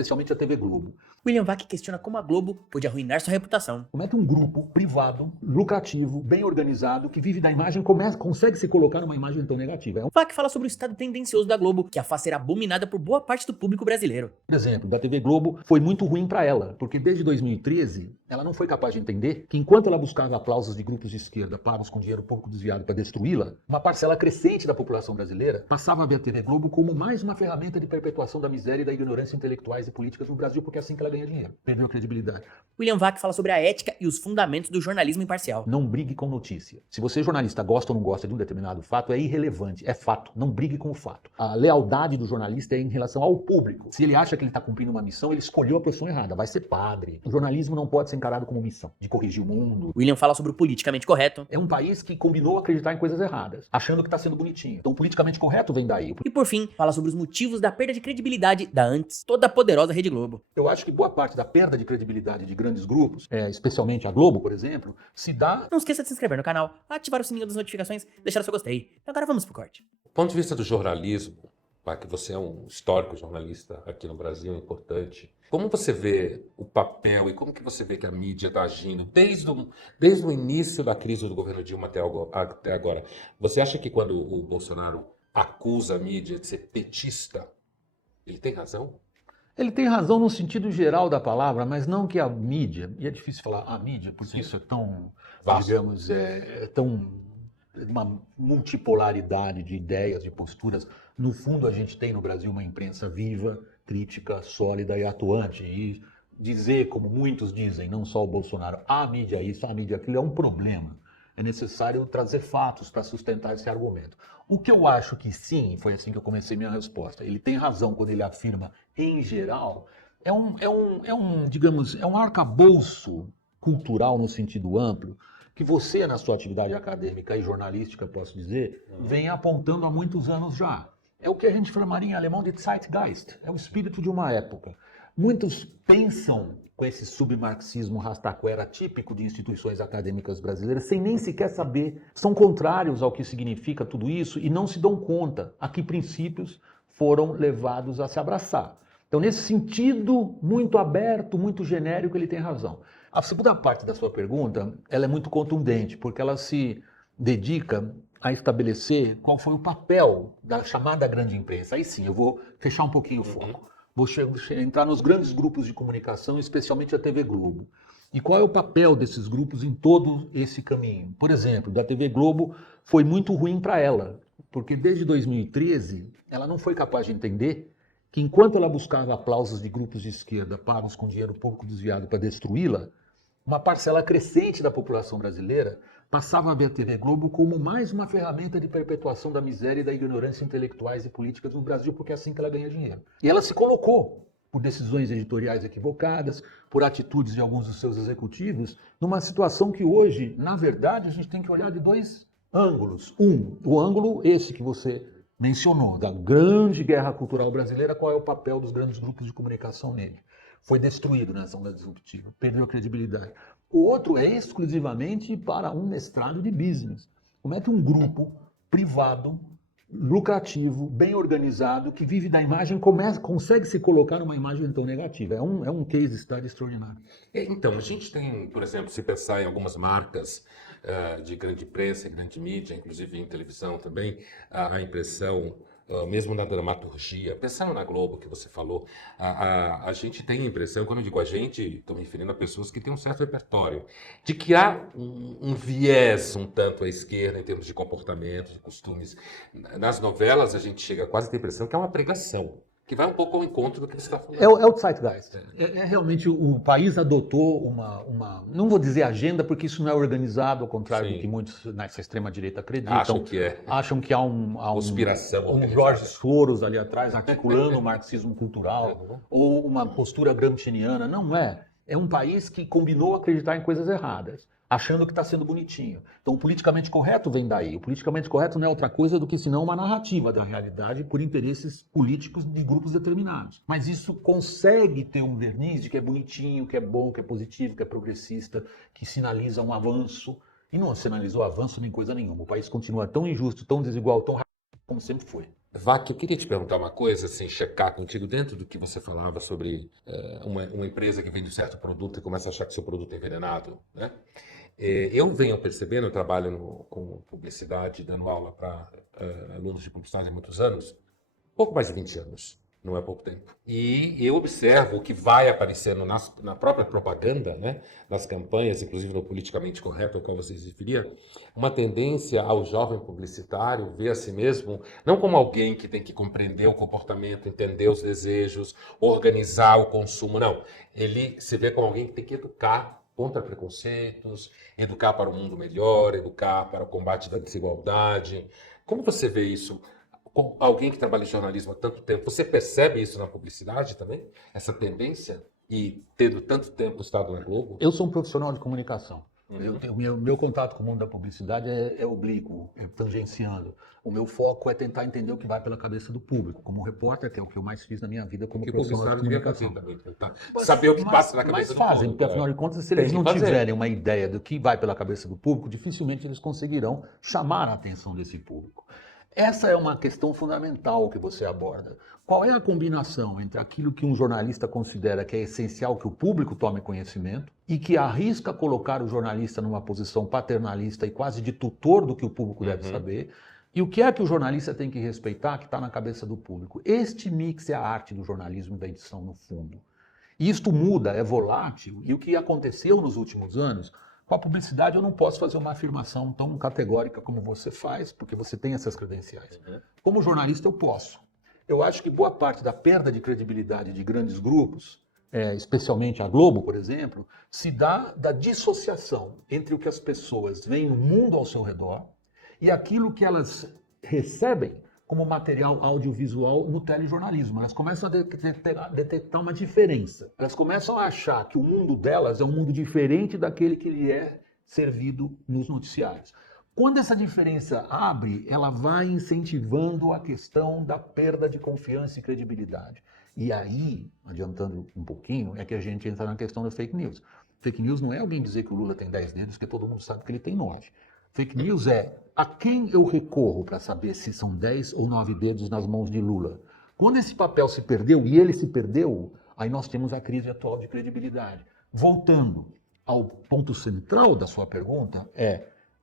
especialmente a TV Globo. William Vac questiona como a Globo pôde arruinar sua reputação. Como é que um grupo privado, lucrativo, bem organizado, que vive da imagem, consegue se colocar numa imagem tão negativa? Vac fala sobre o estado tendencioso da Globo, que a faz ser abominada por boa parte do público brasileiro. Por exemplo, da TV Globo foi muito ruim para ela, porque desde 2013 ela não foi capaz de entender que enquanto ela buscava aplausos de grupos de esquerda pagos com dinheiro pouco desviado para destruí-la, uma parcela crescente da população brasileira passava a ver a TV Globo como mais uma ferramenta de perpetuação da miséria e da ignorância intelectuais e políticas no Brasil, porque é assim que ela ganha dinheiro. Perdeu credibilidade. William Vac fala sobre a ética e os fundamentos do jornalismo imparcial. Não brigue com notícia. Se você, jornalista, gosta ou não gosta de um determinado fato, é irrelevante, é fato. Não brigue com o fato. A lealdade do jornalista é em relação ao público. Se ele acha que ele está cumprindo uma missão, ele escolheu a profissão errada. Vai ser padre. O jornalismo não pode ser encarado como missão, de corrigir o mundo. William fala sobre o politicamente correto. É um país que combinou acreditar em coisas erradas, achando que está sendo bonitinho. Então, o politicamente correto vem daí. E por fim, fala sobre os motivos da perda de credibilidade da antes toda poderosa Rede Globo. Eu acho que boa parte da perda de credibilidade de grandes grupos, especialmente a Globo, por exemplo, se dá... Não esqueça de se inscrever no canal, ativar o sininho das notificações, deixar o seu gostei. Agora vamos pro corte. Do ponto de vista do jornalismo, que você é um histórico jornalista aqui no Brasil, importante, como você vê o papel e como que você vê que a mídia está agindo desde o início da crise do governo Dilma até agora? Você acha que quando o Bolsonaro acusa a mídia de ser petista, ele tem razão? Ele tem razão no sentido geral da palavra, mas não que a mídia, e é difícil falar a mídia, porque isso é tão, vasto, digamos, é tão uma multipolaridade de ideias, de posturas. No fundo, a gente tem no Brasil uma imprensa viva, crítica, sólida e atuante. E dizer, como muitos dizem, não só o Bolsonaro, a mídia isso, a mídia aquilo, é um problema. É necessário trazer fatos para sustentar esse argumento. O que eu acho que sim, foi assim que eu comecei minha resposta, ele tem razão quando ele afirma, em geral, digamos, é um arcabouço cultural no sentido amplo, que você, na sua atividade acadêmica e jornalística, posso dizer, vem apontando há muitos anos já. É o que a gente chamaria em alemão de Zeitgeist, é o espírito de uma época. Muitos pensam com esse submarxismo rastaquera típico de instituições acadêmicas brasileiras, sem nem sequer saber, são contrários ao que significa tudo isso e não se dão conta a que princípios foram levados a se abraçar. Então, nesse sentido muito aberto, muito genérico, ele tem razão. A segunda parte da sua pergunta, ela é muito contundente, porque ela se dedica a estabelecer qual foi o papel da chamada grande imprensa. Aí sim, eu vou fechar um pouquinho o foco. Vou entrar nos grandes grupos de comunicação, especialmente a TV Globo. E qual é o papel desses grupos em todo esse caminho? Por exemplo, da TV Globo foi muito ruim para ela, porque desde 2013 ela não foi capaz de entender que enquanto ela buscava aplausos de grupos de esquerda pagos com dinheiro pouco desviado para destruí-la, uma parcela crescente da população brasileira passava a ver a TV Globo como mais uma ferramenta de perpetuação da miséria e da ignorância intelectuais e políticas no Brasil, porque é assim que ela ganha dinheiro. E ela se colocou, por decisões editoriais equivocadas, por atitudes de alguns dos seus executivos, numa situação que hoje, na verdade, a gente tem que olhar de dois ângulos. O ângulo esse que você mencionou, da grande guerra cultural brasileira, qual é o papel dos grandes grupos de comunicação nele. Foi destruído na ação da disruptiva, perdeu a credibilidade. O outro é exclusivamente para um mestrado de business. Como é que um grupo privado, lucrativo, bem organizado, que vive da imagem, consegue se colocar numa imagem tão negativa? É um case study extraordinário. Então, a gente tem, por exemplo, se pensar em algumas marcas de grande imprensa, grande mídia, inclusive em televisão também, a impressão, mesmo na dramaturgia, pensando na Globo que você falou, a gente tem a impressão, quando eu digo a gente, estou me referindo a pessoas que têm um certo repertório, de que há um viés um tanto à esquerda em termos de comportamento, de costumes. Nas novelas a gente chega quase a ter a impressão que é uma pregação, que vai um pouco ao encontro do que você está falando. É o Zeitgeist. Realmente o país adotou não vou dizer agenda, porque isso não é organizado, ao contrário do que muitos nessa extrema-direita acreditam. Acham que há conspiração, um Jorge Soros ali atrás articulando o marxismo cultural, ou uma postura gramsciana. Não é. É um país que combinou acreditar em coisas erradas, achando que está sendo bonitinho. Então o politicamente correto vem daí. O politicamente correto não é outra coisa do que senão uma narrativa da realidade por interesses políticos de grupos determinados. Mas isso consegue ter um verniz de que é bonitinho, que é bom, que é positivo, que é progressista, que sinaliza um avanço. E não sinalizou avanço nem coisa nenhuma. O país continua tão injusto, tão desigual, tão racista como sempre foi. Vac, eu queria te perguntar uma coisa, assim, checar contigo dentro do que você falava sobre uma empresa que vende um certo produto e começa a achar que seu produto é envenenado, né? Eu venho percebendo, eu trabalho com publicidade, dando aula para alunos de publicidade há muitos anos, pouco mais de 20 anos, não é pouco tempo. E eu observo o que vai aparecendo na própria propaganda, né, nas campanhas, inclusive no politicamente correto ao qual você se referia, uma tendência ao jovem publicitário ver a si mesmo não como alguém que tem que compreender o comportamento, entender os desejos, organizar o consumo, não. Ele se vê como alguém que tem que educar contra preconceitos, educar para um mundo melhor, educar para o combate da desigualdade. Como você vê isso? Com alguém que trabalha em jornalismo há tanto tempo, você percebe isso na publicidade também? Essa tendência? E tendo tanto tempo estado na Globo? Eu sou um profissional de comunicação. Meu contato com o mundo da publicidade é oblíquo, é tangenciando. O meu foco é tentar entender o que vai pela cabeça do público. Como repórter, que é o que eu mais fiz na minha vida como Que profissional de publicidade devia comunicação. fazer também, tá? Saber o que passa na cabeça Mas do fazem, público. porque afinal de contas, se Tem eles que não fazer. tiverem uma ideia do que vai pela cabeça do público, dificilmente eles conseguirão chamar a atenção desse público. Essa é uma questão fundamental que você aborda. Qual é a combinação entre aquilo que um jornalista considera que é essencial que o público tome conhecimento e que arrisca colocar o jornalista numa posição paternalista e quase de tutor do que o público deve saber, e o que é que o jornalista tem que respeitar que está na cabeça do público? Este mix é a arte do jornalismo e da edição, no fundo. E isto muda, é volátil, e o que aconteceu nos últimos anos, com a publicidade eu não posso fazer uma afirmação tão categórica como você faz, porque você tem essas credenciais. Como jornalista eu posso. Eu acho que boa parte da perda de credibilidade de grandes grupos, especialmente a Globo, por exemplo, se dá da dissociação entre o que as pessoas veem no mundo ao seu redor e aquilo que elas recebem como material audiovisual no telejornalismo. Elas começam a detectar uma diferença. Elas começam a achar que o mundo delas é um mundo diferente daquele que lhe é servido nos noticiários. Quando essa diferença abre, ela vai incentivando a questão da perda de confiança e credibilidade. E aí, adiantando um pouquinho, é que a gente entra na questão da fake news. Fake news não é alguém dizer que o Lula tem 10 dedos, porque todo mundo sabe que ele tem 9. Fake news é a quem eu recorro para saber se são 10 ou 9 dedos nas mãos de Lula. Quando esse papel se perdeu, e ele se perdeu, aí nós temos a crise atual de credibilidade. Voltando ao ponto central da sua pergunta,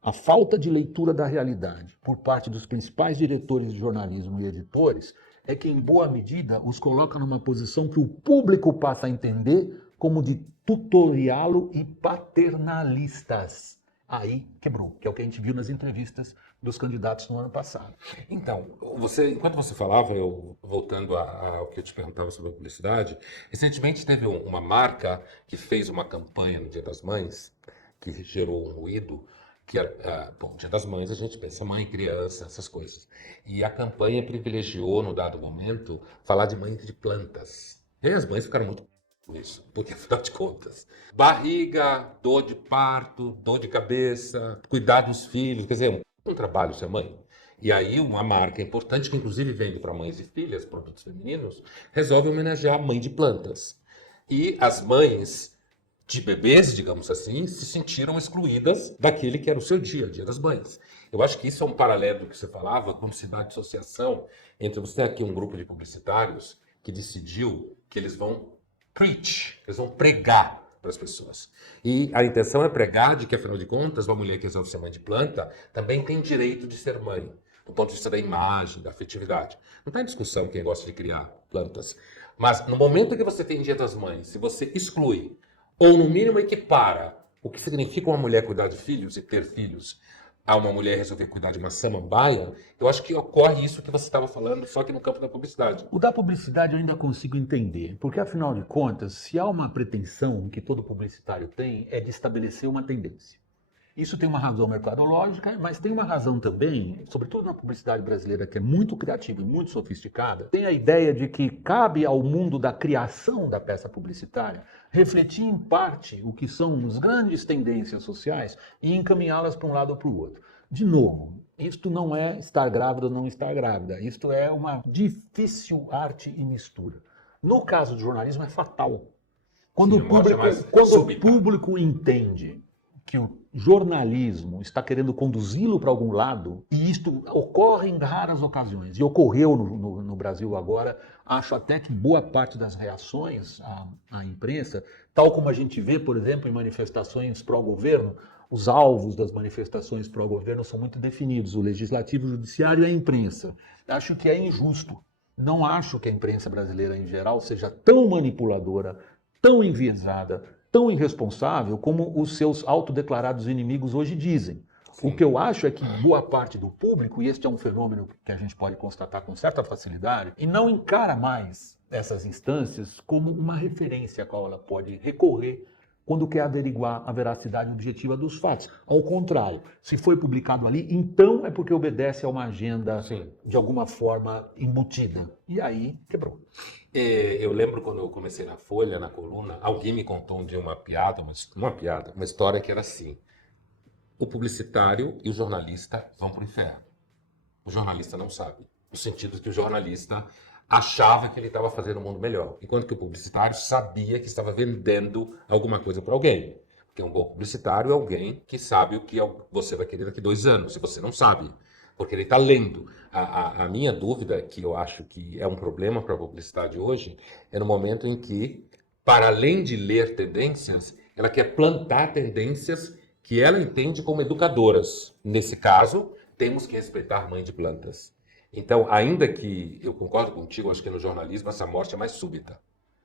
a falta de leitura da realidade por parte dos principais diretores de jornalismo e editores é que, em boa medida, os coloca numa posição que o público passa a entender como de tutoriá-lo e paternalistas. Aí quebrou, que é o que a gente viu nas entrevistas dos candidatos no ano passado. Então, enquanto você falava, eu voltando ao que eu te perguntava sobre a publicidade, recentemente teve uma marca que fez uma campanha no Dia das Mães, que gerou um ruído, que era, bom, Dia das Mães a gente pensa mãe, criança, essas coisas. E a campanha privilegiou, no dado momento, falar de mãe de plantas. E aí as mães ficaram muito isso, porque afinal de contas, barriga, dor de parto, dor de cabeça, cuidar dos filhos, quer dizer, um trabalho ser mãe. E aí uma marca importante, que inclusive vende para mães e filhas, produtos femininos, resolve homenagear a mãe de plantas. E as mães de bebês, digamos assim, se sentiram excluídas daquele que era o seu dia, Dia das Mães. Eu acho que isso é um paralelo do que você falava, quando se dá dissociação entre você tem aqui um grupo de publicitários que decidiu que eles vão preach, eles vão pregar para as pessoas. E a intenção é pregar de que, afinal de contas, uma mulher que resolve ser mãe de planta também tem direito de ser mãe, do ponto de vista da imagem, da afetividade. Não está em discussão quem gosta de criar plantas. Mas no momento em que você tem Dia das Mães, se você exclui, ou no mínimo equipara o que significa uma mulher cuidar de filhos e ter filhos a uma mulher resolver cuidar de uma samambaia, eu acho que ocorre isso que você estava falando, só que no campo da publicidade. O da publicidade eu ainda consigo entender, porque afinal de contas, se há uma pretensão que todo publicitário tem, é de estabelecer uma tendência. Isso tem uma razão mercadológica, mas tem uma razão também, sobretudo na publicidade brasileira, que é muito criativa e muito sofisticada, tem a ideia de que cabe ao mundo da criação da peça publicitária refletir em parte o que são as grandes tendências sociais e encaminhá-las para um lado ou para o outro. De novo, isto não é estar grávida ou não estar grávida, isto é uma difícil arte e mistura. No caso do jornalismo é fatal. Quando o público entende que o jornalismo está querendo conduzi-lo para algum lado, e isto ocorre em raras ocasiões, e ocorreu no Brasil agora, acho até que boa parte das reações à imprensa, tal como a gente vê, por exemplo, em manifestações pró-governo, os alvos das manifestações pró-governo são muito definidos, o legislativo, o judiciário e a imprensa. Acho que é injusto. Não acho que a imprensa brasileira, em geral, seja tão manipuladora, tão enviesada, tão irresponsável como os seus autodeclarados inimigos hoje dizem. Sim. O que eu acho é que boa parte do público, e este é um fenômeno que a gente pode constatar com certa facilidade, e não encara mais essas instâncias como uma referência a qual ela pode recorrer quando quer averiguar a veracidade objetiva dos fatos. Ao contrário, se foi publicado ali, então é porque obedece a uma agenda, Sim. de alguma forma, embutida. E aí, quebrou. Eu lembro quando eu comecei na Folha, na coluna, alguém me contou de uma piada, uma história que era assim: o publicitário e o jornalista vão para o inferno. O jornalista não sabe, no sentido de que o jornalista achava que ele estava fazendo o mundo melhor, enquanto que o publicitário sabia que estava vendendo alguma coisa para alguém. Porque um bom publicitário é alguém que sabe o que você vai querer daqui 2 anos, se você não sabe, porque ele está lendo. A minha dúvida, que eu acho que é um problema para a publicidade hoje, é no momento em que, para além de ler tendências, ela quer plantar tendências que ela entende como educadoras. Nesse caso, temos que respeitar a mãe de plantas. Então, ainda que eu concordo contigo, acho que no jornalismo essa morte é mais súbita,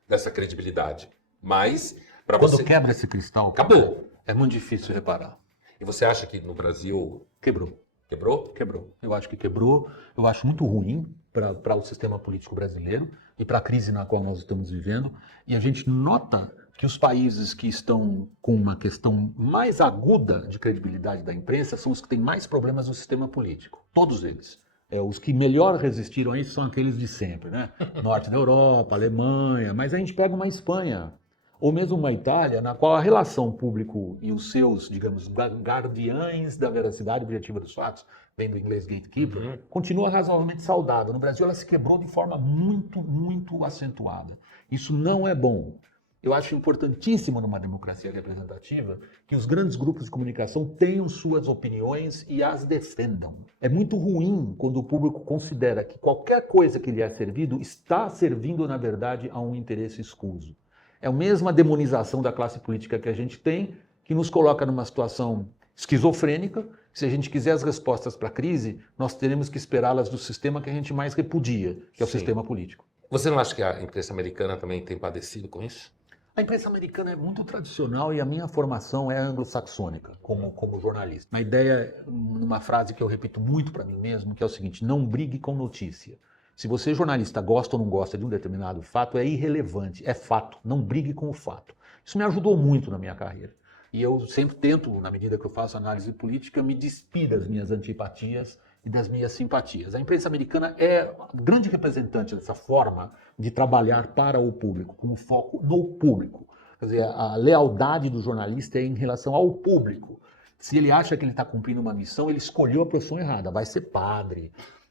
dessa credibilidade. Mas, para Quando você... quebra esse cristal, Acabou. é muito difícil reparar. E você acha que no Brasil Quebrou. quebrou? Quebrou. Eu acho que quebrou. Eu acho muito ruim para o sistema político brasileiro e para a crise na qual nós estamos vivendo. E a gente nota que os países que estão com uma questão mais aguda de credibilidade da imprensa são os que têm mais problemas no sistema político. Todos eles. Os que melhor resistiram a isso são aqueles de sempre, né? Norte da Europa, Alemanha, mas a gente pega uma Espanha, ou mesmo uma Itália, na qual a relação público e os seus, digamos, guardiães da veracidade objetiva dos fatos, vem do inglês gatekeeper, continua razoavelmente saudável. No Brasil ela se quebrou de forma muito, muito acentuada. Isso não é bom. Eu acho importantíssimo numa democracia representativa que os grandes grupos de comunicação tenham suas opiniões e as defendam. É muito ruim quando o público considera que qualquer coisa que lhe é servido está servindo, na verdade, a um interesse escuso. É a mesma demonização da classe política que a gente tem, que nos coloca numa situação esquizofrênica. Se a gente quiser as respostas para a crise, nós teremos que esperá-las do sistema que a gente mais repudia, que é o Sim. sistema político. Você não acha que a imprensa americana também tem padecido com isso? A imprensa americana é muito tradicional e a minha formação é anglo-saxônica, como jornalista. Uma ideia, numa frase que eu repito muito para mim mesmo, que é o seguinte: não brigue com notícia. Se você, jornalista, gosta ou não gosta de um determinado fato, é irrelevante, é fato, não brigue com o fato. Isso me ajudou muito na minha carreira. E eu sempre tento, na medida que eu faço análise política, me despir das minhas antipatias e das minhas simpatias. A imprensa americana é a grande representante dessa forma de trabalhar para o público, com foco no público. Quer dizer, a lealdade do jornalista é em relação ao público. Se ele acha que ele está cumprindo uma missão, ele escolheu a profissão errada. Vai ser padre,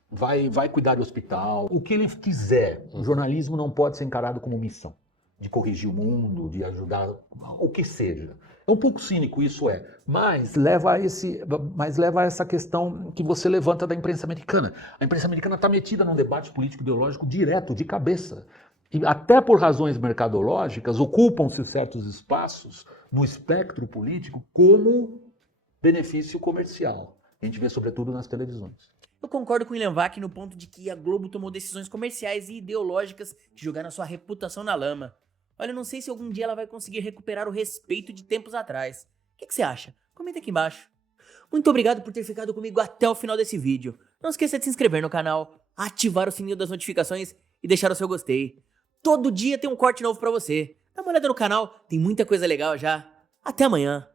vai cuidar do hospital, o que ele quiser. O jornalismo não pode ser encarado como missão, de corrigir o mundo, de ajudar, o que seja. É um pouco cínico, isso é, mas leva a essa questão que você levanta da imprensa americana. A imprensa americana está metida num debate político-ideológico direto, de cabeça. E até por razões mercadológicas, ocupam-se certos espaços no espectro político como benefício comercial. A gente vê sobretudo nas televisões. Eu concordo com o William Vac no ponto de que a Globo tomou decisões comerciais e ideológicas que jogaram a sua reputação na lama. Olha, eu não sei se algum dia ela vai conseguir recuperar o respeito de tempos atrás. O que você acha? Comenta aqui embaixo. Muito obrigado por ter ficado comigo até o final desse vídeo. Não esqueça de se inscrever no canal, ativar o sininho das notificações e deixar o seu gostei. Todo dia tem um corte novo pra você. Dá uma olhada no canal, tem muita coisa legal já. Até amanhã.